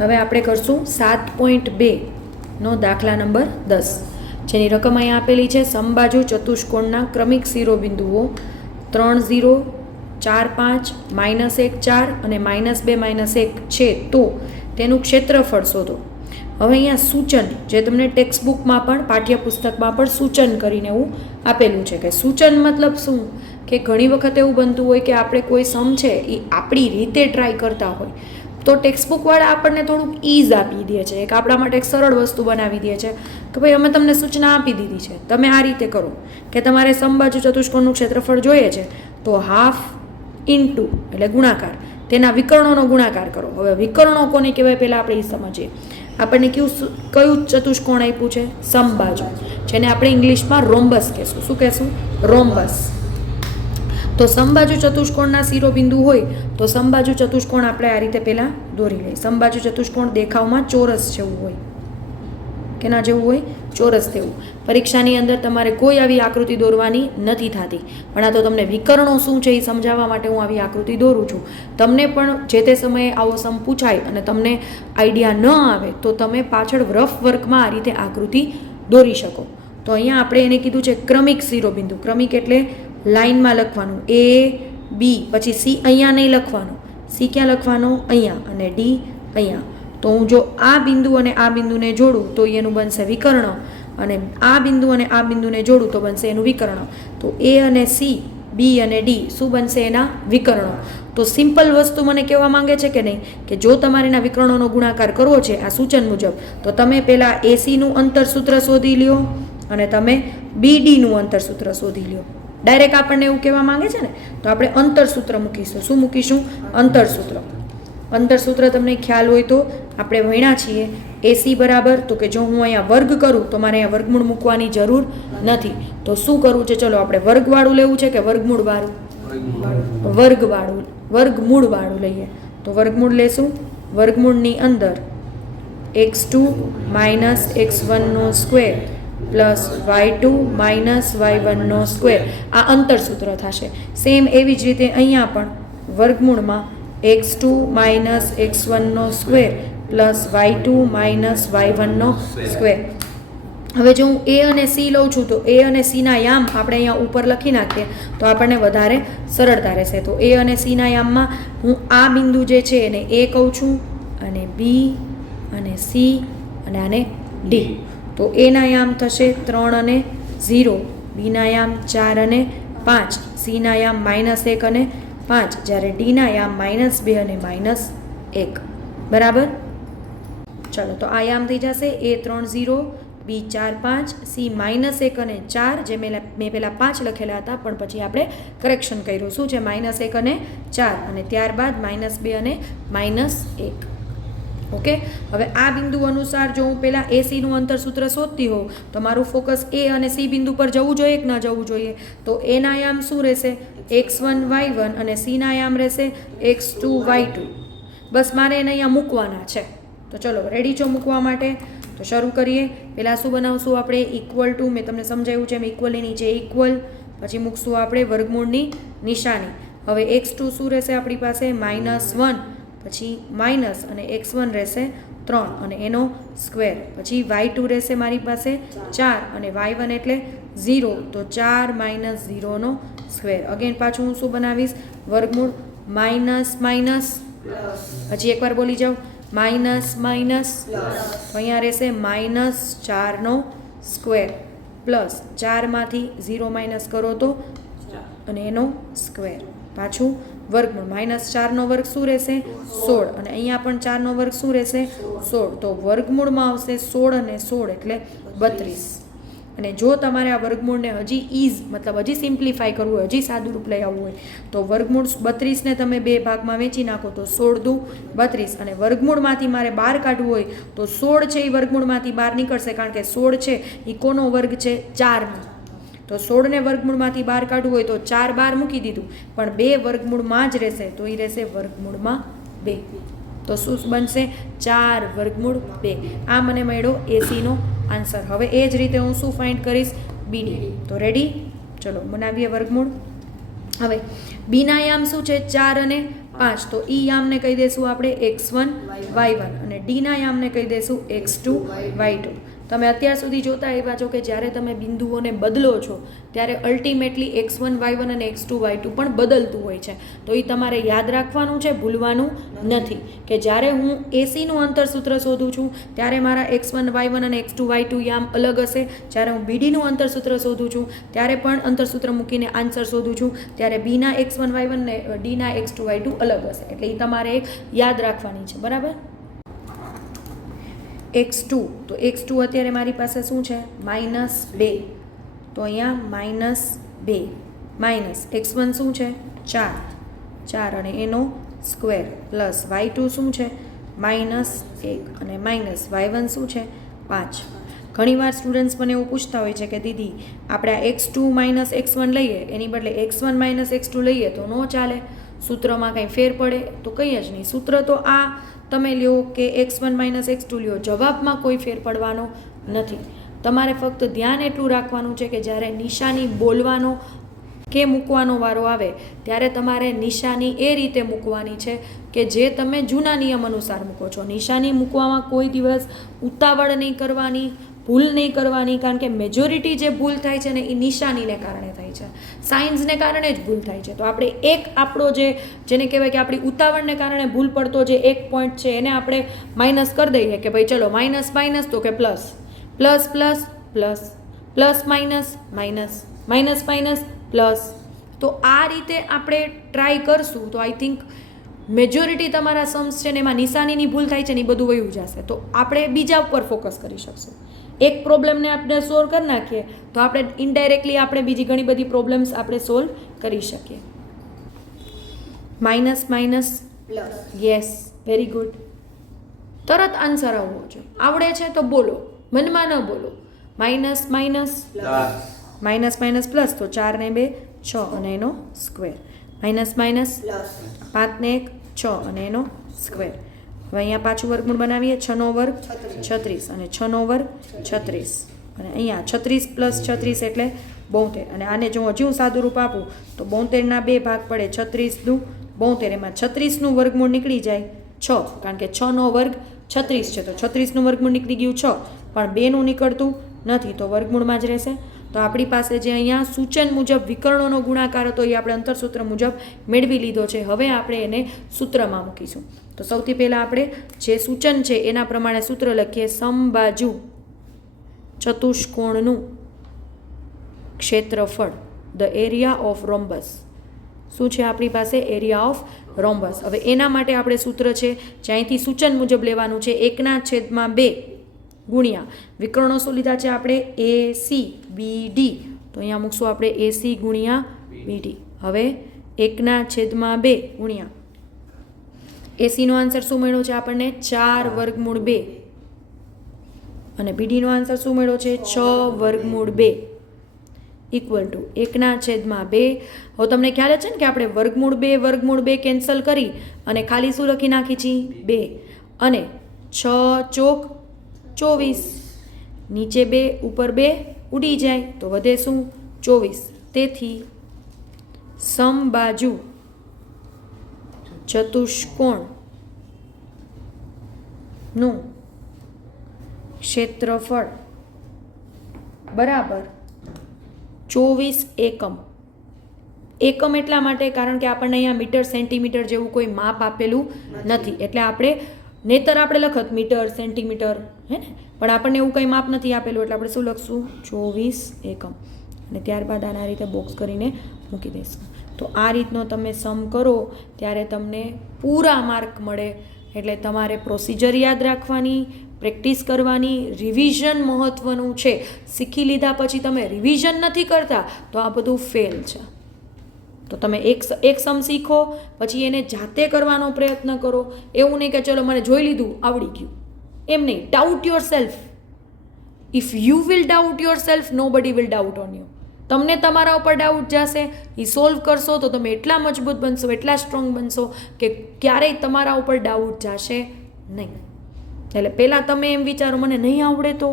હવે આપણે કરશું 7.2 નો દાખલા નંબર 10, જેની રકમ અહીંયા આપેલી છે. સમબાજુ ચતુષ્કોણના ક્રમિક શિરોબિંદુઓ 3, 0, 4, 5, -1, 4 અને -2, -1 છે, તો તેનું ક્ષેત્રફળ શોધો. હવે અહીંયા સૂચન, જે તમને ટેક્સ્ટબુકમાં પણ પાઠ્યપુસ્તકમાં પણ સૂચન કરીને એવું આપેલું છે, કે સૂચન મતલબ શું, કે ઘણી વખત એવું બનતું હોય કે આપણે કોઈ સમ છે એ આપણી રીતે ટ્રાય કરતા હોય, તો ટેક્સ્ટબુકવાળા આપણને થોડુંક ઇઝ આપી દે છે, એક આપણા માટે એક સરળ વસ્તુ બનાવી દે છે કે ભાઈ અમે તમને સૂચના આપી દીધી છે, તમે આ રીતે કરો કે તમારે સમબાજુ ચતુષ્કોણનું ક્ષેત્રફળ જોઈએ છે, તો હાફ ઇન્ટુ એટલે ગુણાકાર, તેના વિકર્ણોનો ગુણાકાર કરો. હવે વિકર્ણો કોને કહેવાય પહેલાં આપણે એ સમજીએ. આપણને કયું ચતુષ્કોણ આપ્યું છે? સમબાજુ, જેને આપણે ઇંગ્લિશમાં રોમ્બસ કહેશું. શું કહેશું? રોમ્બસ. તો સમબાજુ ચતુષ્કોણના શિરોબિંદુ હોય તો સમબાજુ ચતુષ્કોણ આપણે આ રીતે પહેલાં દોરી લઈએ. સમબાજુ ચતુષ્કોણ દેખાવમાં ચોરસ જેવું હોય, કેના જેવું હોય? ચોરસ જેવું. પરીક્ષાની અંદર તમારે કોઈ આવી આકૃતિ દોરવાની નથી થતી, પણ આ તો તમને વિકર્ણો શું છે એ સમજાવવા માટે હું આવી આકૃતિ દોરું છું. તમને પણ જે તે સમયે આવો સમ પૂછાય અને તમને આઈડિયા ન આવે તો તમે પાછળ રફ વર્કમાં આ રીતે આકૃતિ દોરી શકો. તો અહીંયા આપણે એને કીધું છે ક્રમિક શિરોબિંદુ. ક્રમિક એટલે લાઇનમાં લખવાનું A, B, પછી C અહીંયા નહીં લખવાનું. C ક્યાં લખવાનો? અહીંયા, અને D અહીંયા. તો હું જો આ બિંદુ અને આ બિંદુને જોડું તો એનું બનશે વિકર્ણ, અને આ બિંદુ અને આ બિંદુને જોડું તો બનશે એનું વિકર્ણ. તો A અને C, B અને D શું બનશે? એના વિકર્ણો. તો સિમ્પલ વસ્તુ મને કહેવા માંગે છે કે નહીં, કે જો તમારે એના વિકર્ણોનો ગુણાકાર કરવો છે આ સૂચન મુજબ, તો તમે પહેલાં AC નું અંતરસૂત્ર શોધી લ્યો અને તમે BD નું અંતરસૂત્ર શોધી લ્યો. ડાયરેક્ટ આપણને એવું કહેવા માંગે છે ને, તો આપણે અંતરસૂત્ર મૂકીશું. શું મૂકીશું? અંતરસૂત્ર. અંતરસૂત્ર તમને ખ્યાલ હોય તો આપણે ભણ્યા છીએ. AC બરાબર, તો કે જો હું અહીંયા વર્ગ કરું તો મારે અહીંયા વર્ગમૂળ મૂકવાની જરૂર નથી. તો શું કરવું છે? ચલો આપણે વર્ગવાળું લેવું છે કે વર્ગમૂળવાળું? વર્ગવાળું, વર્ગમૂળવાળું લઈએ. તો વર્ગમૂળ લેશું. વર્ગમૂળની અંદર x2 - x1 square plus y2 - y1 square, આ અંતરસૂત્ર થશે. સેમ એવી જ રીતે અહીંયા પણ વર્ગમૂળમાં x2 - x1 square plus y2 - y1 square. હવે જો હું A અને C લઉં છું તો A અને C ના યામ આપણે અહીંયા ઉપર લખી નાખીએ તો આપણને વધારે સરળતા રહેશે. તો A અને C ના યામમાં હું આ બિંદુ જે છે એને A કહું છું, અને B અને C અને આને D. તો A ના યામ થશે 3 અને 0, B ના યામ 4 અને 5, C ના યામ -1 અને 5, જ્યારે D ના યામ -2 અને -1. બરાબર? ચાલો, તો આ યામ થઈ જશે A 3, 0, B 4, 5, C -1 અને 4, જે મેં પહેલાં 5 લખેલા હતા પણ પછી આપણે કરેક્શન કર્યું. શું છે? -1 અને 4, અને ત્યારબાદ -2 અને -1. ઓકે. હવે આ બિંદુ અનુસાર જો હું પહેલાં AC નું અંતરસૂત્ર શોધતી હોઉં તો મારું ફોકસ A અને C બિંદુ પર જવું જોઈએ કે ન જવું જોઈએ? તો A ના યામ શું રહેશે? x1 y1, અને C ના યામ રહેશે x2 y2. બસ મારે એને અહીંયા મૂકવાના છે. તો ચલો રેડી છો મૂકવા માટે? તો શરૂ કરીએ. પહેલાં શું બનાવશું આપણે? Equal to. મેં તમને સમજાવ્યું છે એમ ઇક્વલની નીચે ઇક્વલ, પછી મૂકશું આપણે વર્ગમૂળની નિશાની. હવે x2 શું રહેશે આપણી પાસે? -1, પછી માઇનસ, અને x1 રહેશે 3 અને એનો સ્ક્વેર, પછી y2 રહેશે મારી પાસે 4 અને y1 એટલે 0, તો 4 - 0 સ્ક્વેર. અગેન પાછું હું શું બનાવીશ? વર્ગમૂળ માઇનસ માઇનસ, હજી એકવાર બોલી જાઉં, માઇનસ માઇનસ, તો અહીંયા રહેશે -4 સ્ક્વેર પ્લસ 4માંથી 0 માઇનસ કરો તો અને એનો સ્ક્વેર. પાછું વર્ગમૂળ -4 વર્ગ શું રહેશે? 16, અને અહીંયા પણ 4 વર્ગ શું રહેશે? 16. તો વર્ગમૂળમાં આવશે 16 અને 16 એટલે 32. અને જો તમારે આ વર્ગમૂળને હજી ઇઝ મતલબ હજી સિમ્પ્લિફાય કરવું હોય, હજી સાદું રૂપ લઈ આવવું હોય, તો વર્ગમૂળ 32ને તમે 2 ભાગમાં વેચી નાખો તો 16 દુ 32, અને વર્ગમૂળમાંથી મારે બહાર કાઢવું હોય તો 16 છે એ વર્ગમૂળમાંથી બહાર નીકળશે, કારણ કે 16 છે એ કોનો વર્ગ છે? 4નો. તો 16ને વર્ગમૂળમાંથી બહાર કાઢવું હોય તો 4 બહાર મૂકી દીધું, પણ 2 વર્ગમૂળમાં જ રહેશે, તો એ રહેશે વર્ગમૂળમાં 2. તો શું બનશે? 4 વર્ગમૂળ 2. આ મને મળ્યો AC નો આન્સર. હવે એ જ રીતે હું શું ફાઇન્ડ કરીશ? BD. તો રેડી? ચલો બનાવીએ વર્ગમૂળ. હવે બીના યામ શું છે 4 અને 5, તો ઈ યામને કહી દઈશું આપણે x1 y1 અને ડીના યામને કહી દઈશું x2 y2. તમે અત્યાર સુધી જોતા આવ્યા છો કે જ્યારે તમે બિંદુઓને બદલો છો ત્યારે અલ્ટિમેટલી x1 y1 અને x2 y2 પણ બદલતું હોય છે. તો એ તમારે યાદ રાખવાનું છે, ભૂલવાનું નથી કે જ્યારે હું એસીનું અંતરસૂત્ર શોધું છું ત્યારે મારા x1 y1 અને x2 y2 યામ અલગ હશે. જ્યારે હું બીડીનું અંતરસૂત્ર શોધું છું ત્યારે પણ અંતરસૂત્ર મૂકીને આન્સર શોધું છું ત્યારે બીના x1 y1 ને ડીના x2 y2 અલગ હશે. એટલે એ તમારે યાદ રાખવાની છે, બરાબર. x2, તો x2 અત્યારે મારી પાસે શું છે -2, તો અહીંયા -2 માઇનસ x1 શું છે 4 અને એનો સ્ક્વેર પ્લસ y2 શું છે -1 અને માઇનસ y1 શું છે 5. ઘણીવાર સ્ટુડન્ટ્સ મને એવું પૂછતા હોય છે કે દીદી આપણે આ x2 - x1 લઈએ એની બદલે x1 - x2 લઈએ તો ન ચાલે, સૂત્રમાં કંઈ ફેર પડે? તો કંઈ જ નહીં. સૂત્ર તો આ તમે લ્યો કે x1 - x2 લ્યો, જવાબમાં કોઈ ફેર પડવાનો નથી. તમારે ફક્ત ધ્યાન એટલું રાખવાનું છે કે જ્યારે નિશાની બોલવાનો કે મૂકવાનો વારો આવે ત્યારે તમારે નિશાની એ રીતે મૂકવાની છે કે જે તમે જૂના નિયમ અનુસાર મૂકો છો. નિશાની મૂકવામાં કોઈ દિવસ ઉતાવળ નહીં કરવાની, ભૂલ નહીં કરવાની, કારણ કે મેજોરિટી જે ભૂલ થાય છે ને એ નિશાનીને કારણે થાય છે, સાયન્સને કારણે જ ભૂલ થાય છે. તો આપણે એક આપણો જેને કહેવાય કે આપણી ઉતાવળને કારણે ભૂલ પડતો જે એક પોઈન્ટ છે એને આપણે માઇનસ કરી દઈએ કે ભાઈ ચલો માઇનસ માઇનસ તો કે plus plus plus plus plus minus minus minus minus plus. તો આ રીતે આપણે ટ્રાય કરશું તો આઈ થિંક મેજોરિટી તમારા સમ્સ છે ને એમાં નિશાનીની ભૂલ થાય છે ને એ બધું વયું જશે. તો આપણે બીજા ઉપર ફોકસ કરી શકશું. એક પ્રોબ્લેમને આપણે સોલ્વ કરી નાખીએ તો આપણે ઇનડાયરેક્ટલી આપણે બીજી ઘણી બધી પ્રોબ્લેમ્સ આપણે સોલ્વ કરી શકીએ. Minus minus plus, yes, very good. તરત આન્સર આવવો જોઈએ. આવડે છે તો બોલો, મનમાં ન બોલો. Minus minus minus minus plus, તો 4 ને 2 6 અને એનો સ્ક્વેર, માઇનસ માઇનસ 5 ને 1 6 અને એનો સ્ક્વેર. હવે અહીંયા પાછું વર્ગમૂળ બનાવીએ. 6 નો વર્ગ 36 અને 6 નો વર્ગ 36 અને અહીંયા 36 પ્લસ 36 એટલે 72. અને આને જો હજી હું સાદું રૂપ આપું તો 72ના 2 ભાગ પડે, 36 દુ 72, એમાં 36નું વર્ગમૂળ નીકળી જાય 6, કારણ કે 6 નો વર્ગ 36 છે તો 36નું વર્ગમૂળ નીકળી ગયું 6, પણ 2નું નીકળતું નથી તો વર્ગમૂળમાં જ રહેશે. તો આપણી પાસે જે અહીંયા સૂચન મુજબ વિકર્ણોનો ગુણાકાર હતો એ આપણે અંતરસૂત્ર મુજબ મેળવી લીધો છે. હવે આપણે એને સૂત્રમાં મૂકીશું. તો સૌથી પહેલાં આપણે જે સૂચન છે એના પ્રમાણે સૂત્ર લખીએ. સમબાજુ ચતુષ્કોણનું ક્ષેત્રફળ, ધ એરિયા ઓફ રોમ્બસ. શું છે આપણી પાસે? Area of rhombus. હવે એના માટે આપણે સૂત્ર છે જ્યાંથી સૂચન મુજબ લેવાનું છે 1/2 ગુણ્યા વિકર્ણો શું લીધા છે આપણે? AC BD, તો અહીંયા મૂકશું આપણે AC ગુણ્યા BD. હવે 1/2 ગુણ્યા એસીનો આન્સર શું મળ્યો છે આપણને? 4√2 અને બીડીનો આન્સર શું મળ્યો છે? 6√2 ઇક્વલ ટુ 1/2. હવે તમને ખ્યાલ છે ને કે આપણે √2 કેન્સલ કરી અને ખાલી શું લખી નાખી છીએ? 2 અને 6 ચોક 24, નીચે 2 ઉપર 2 ઉડી જાય તો વધે શું? 24. તેથી સમબાજુ ચતુષ્કોણનું ક્ષેત્રફળ બરાબર 24 એકમ. એકમ એટલા માટે કારણ કે આપણને અહીંયા મીટર સેન્ટીમીટર જેવું કોઈ માપ આપેલું નથી, એટલે આપણે નહીતર આપણે લખત મીટર સેન્ટીમીટર હે ને, પણ આપણને એવું કંઈ માપ નથી આપેલું એટલે આપણે શું લખશું? 24 એકમ. અને ત્યારબાદ આના રીતે બોક્સ કરીને મૂકી દઈશું. તો આ રીતનો તમે સમ કરો ત્યારે તમને પૂરા માર્ક મળે. એટલે તમારે પ્રોસિજર યાદ રાખવાની, પ્રેક્ટિસ કરવાની, રિવિઝન મહત્ત્વનું છે. શીખી લીધા પછી તમે રિવિઝન નથી કરતા તો આ બધું ફેલ છે. તો તમે એક સમ શીખો પછી એને જાતે કરવાનો પ્રયત્ન કરો. એવું નહીં કે ચલો મને જોઈ લીધું આવડી ગયું, એમ નહીં. Doubt yourself. If you will doubt yourself, nobody will doubt on you. તમને તમારા ઉપર ડાઉટ જશે, એ સોલ્વ કરશો તો તમે એટલા મજબૂત બનશો, એટલા સ્ટ્રોંગ બનશો કે ક્યારેય તમારા ઉપર ડાઉટ જશે નહીં. એટલે પહેલાં તમે એમ વિચારો મને નહીં આવડે તો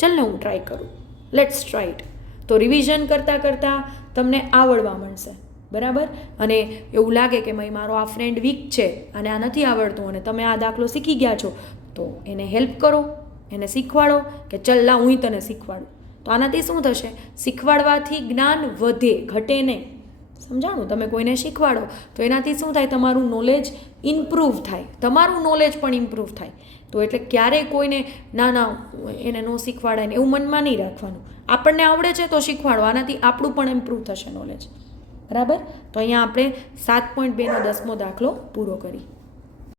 ચાલ ને હું ટ્રાય કરું, લેટ્સ ટ્રાય ઇટ. તો રિવિઝન કરતાં કરતાં તમને આવડવા મળશે. બરાબર. અને એવું લાગે કે ભાઈ મારો આ ફ્રેન્ડ વીક છે અને આ નથી આવડતું અને તમે આ દાખલો શીખી ગયા છો, તો એને હેલ્પ કરો, એને શીખવાડો કે ચલ લા હું તને શીખવાડું. તો આનાથી શું થશે? શીખવાડવાથી જ્ઞાન વધે, ઘટે નહીં. સમજાણું? તમે કોઈને શીખવાડો તો એનાથી શું થાય? તમારું નોલેજ ઇમ્પ્રૂવ થાય, તમારું નોલેજ પણ ઇમ્પ્રૂવ થાય. તો એટલે ક્યારેય કોઈને ના એને ન શીખવાડાય ને એવું મનમાં નહીં રાખવાનું. આપણને આવડે છે તો શીખવાડો, આનાથી આપણું પણ ઇમ્પ્રૂવ થશે નોલેજ. બરાબર. તો અહીંયા આપણે 7.2નો 10મો દાખલો પૂરો કરી.